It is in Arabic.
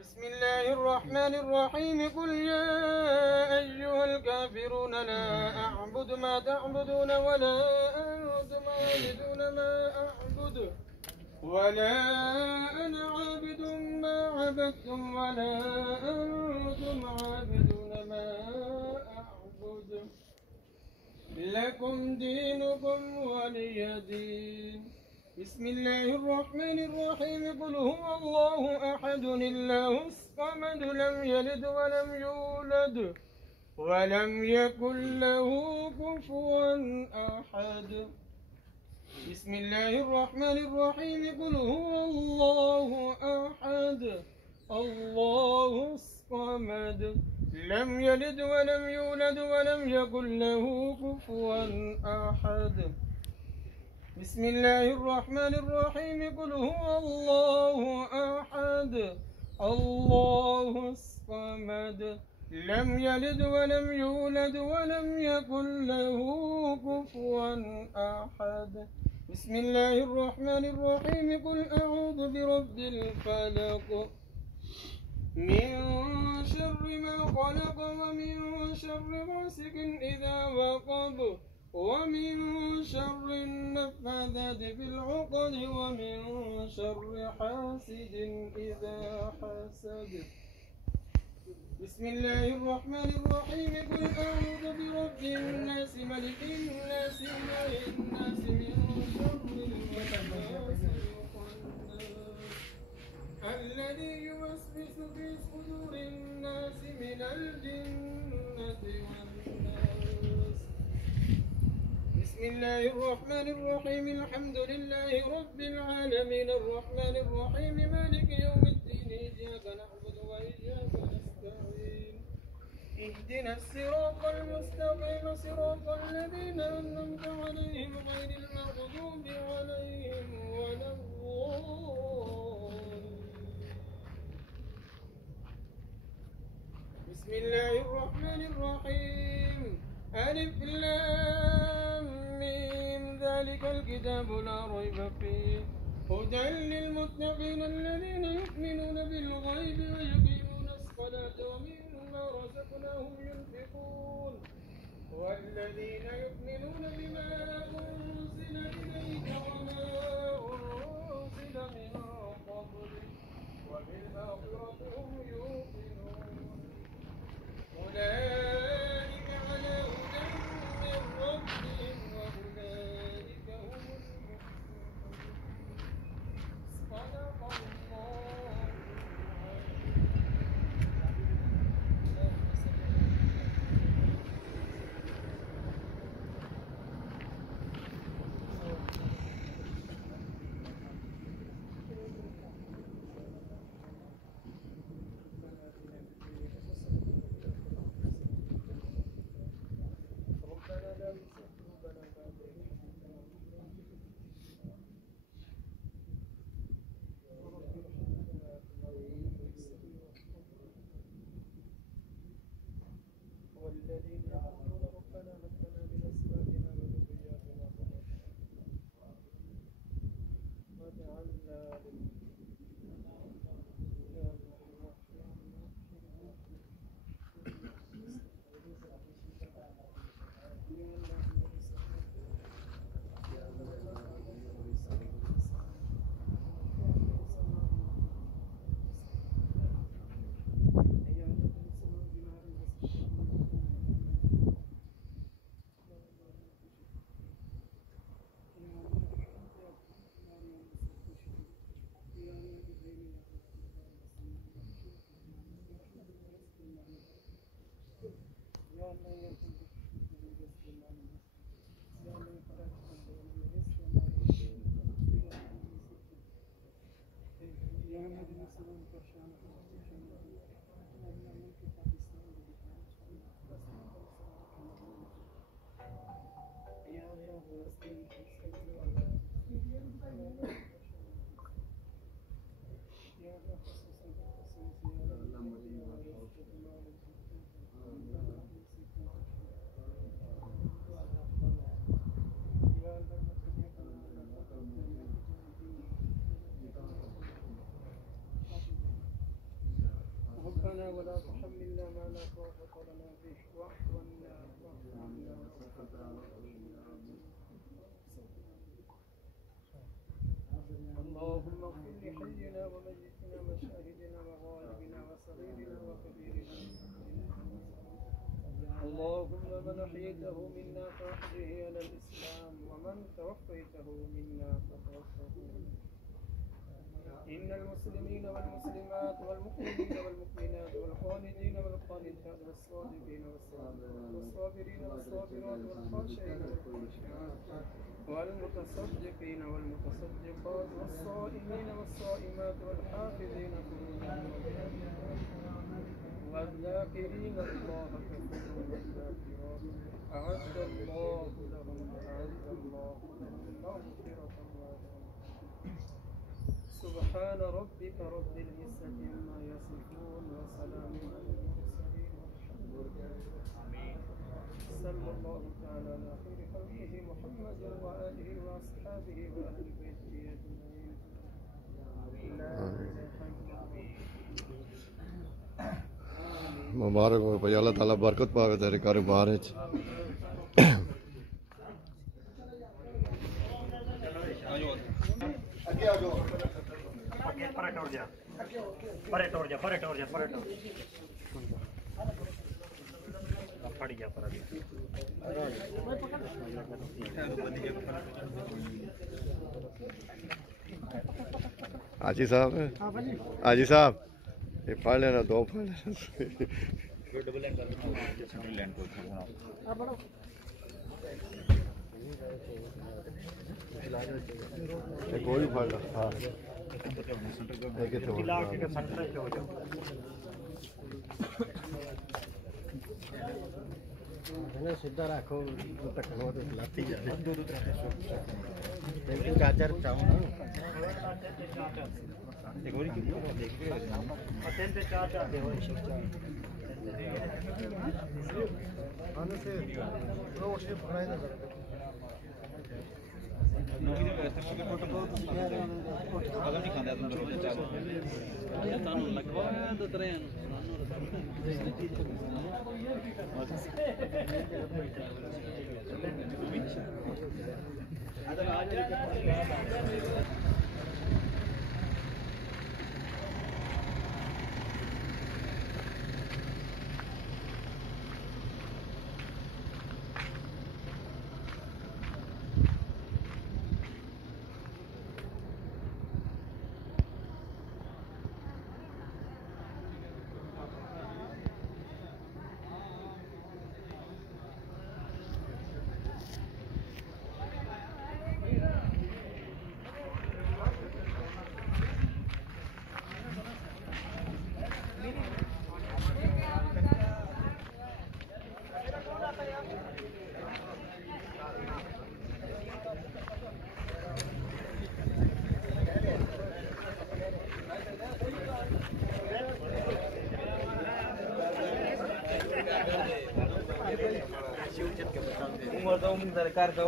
بسم الله الرحمن الرحيم قل يا أيها الكافرون لا أعبد ما تعبدون ولا أنتم عابدون ما أعبد ولا أنا عابد ما عبدتم ولا أنتم عابدون ما أعبد لكم دينكم ولي دين. بسم الله الرحمن الرحيم قل هو الله أحد الله الصمد لم يلد ولم يولد ولم يكن له كفوا أحد. بسم الله الرحمن الرحيم قل هو الله أحد الله الصمد لم يلد ولم يولد ولم يكن له كفوا أحد. بسم الله الرحمن الرحيم قل هو الله أحد الله الصمد لم يلد ولم يولد ولم يكن له كفوا أحد. بسم الله الرحمن الرحيم قل أعوذ برب الفلق من شر ما خلق ومن شر غاسق إذا وقب ومن شر النفاثات في العقد ومن شر حاسد إذا حسد. بسم الله الرحمن الرحيم قل أعوذ برب الناس ملك الناس إله الناس من شر الوسواس الذي يوسوس في صدور الناس من الجنة والناس. بسم الله الرحمن الرحيم الحمد لله رب العالمين الرحمن الرحيم مالك يوم الدين إياك نعبد وإياك نستعين اهدنا الصراط المستقيم صراط الذين أنعمت عليهم غير المغضوب عليهم ولا الضالين. بسم الله الرحمن الرحيم ألف لام ميم ذلك الكتاب لا ريب فيه هدى للمتقين الذين يؤمنون بالغيب ويقيمون الصلاة ومما رزقناهم ينفقون والذين يؤمنون بما أنزل إليك وما أنزل من قبلك وبالآخرة هم يوقنون أولئك على هدى من ربهم وأولئك هم المفلحون. صدق الله والذين يقولون ربنا هب لنا من أزواجنا وذرياتنا واجعلنا ولا تحملنا ما لا طاقة لنا به واعف عنا اللهم اغفر لحينا وميتنا وشاهدنا وغائبنا وصغيرنا وكبيرنا. اللهم من أحييته منا فأحيه على الإسلام ومن توفيته منا فتوفه. إن المسلمين والمسلمات والمؤمنين والمؤمنات والقانتين والقانتات والصادقين والصادقات والصابرين والصابرات والخاشعين والخاشعات والمتصدقين والمتصدقات والصائمين والصائمات والحافظين فروجهم والذاكرين الله كثيرا والذاكرات أعد الله لهم مغفرة ورحمة. سبحان ربك رب العزة عما يصفون وسلام على المرسلين والحمد لله. صلى الله تعالى على خير خلقه محمد وآله وأصحابه وأهل بيته أجمعين. لا إله إلا الله. मुबारक हो भाई, अल्लाह ताला बरकत पावे तेरे कारोबार च। हाजी साहब, हाजी साहब ये पढ़ लेना, दो पढ़ लेना। कोई भी पढ़ लो। हाँ सीधा रखो, गाजर चाहो ना सरकार का